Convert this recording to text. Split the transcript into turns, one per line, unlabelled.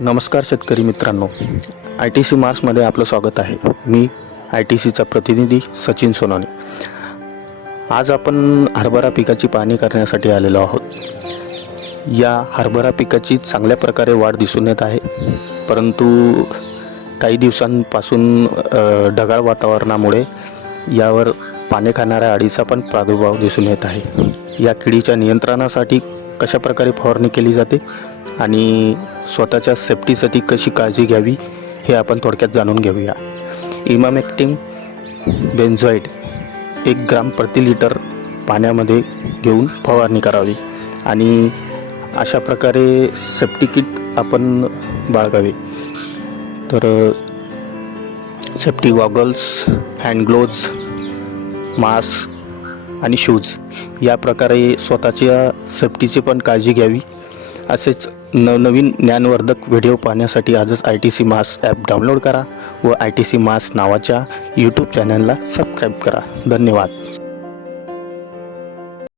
नमस्कार शेतकरी मित्रांनो. आय टी सी मार्समध्ये आपलं स्वागत आहे. मी आय टी सीचा प्रतिनिधी सचिन सोनाने. आज आपण हरभरा पिकाची पाहणी करण्यासाठी आलेलो आहोत. या हरभरा पिकाची चांगल्या प्रकारे वाढ दिसून येत आहे. परंतु काही दिवसांपासून ढगाळ वातावरणामुळे यावर पाने खाणाऱ्या अळीचा पण प्रादुर्भाव दिसून येत आहे. या किडीच्या नियंत्रणासाठी कशा प्रकारे फवारणी केली जाते आणि स्वतःच्या सेफ्टीसाठी कशी काळजी घ्यावी हे आपण थोडक्यात जाणून घेऊया. इमामेक्टिंग बेन्झॉईड एक ग्राम प्रति लिटर पाण्यामध्ये घेऊन फवारणी करावी आणि अशा प्रकारे सेफ्टी किट आपण बाळगावे. तर safety goggles hand gloves mask आणि शूज. या प्रकारे स्वतःच्या सेफ्टीची पण काळजी घ्यावी. असेच नवनवीन ज्ञानवर्धक व्हिडिओ पाहण्यासाठी आजच I T C mass app download करा व आय टी सी मास नावाच्या यूट्यूब चॅनलला सबस्क्राईब करा. धन्यवाद.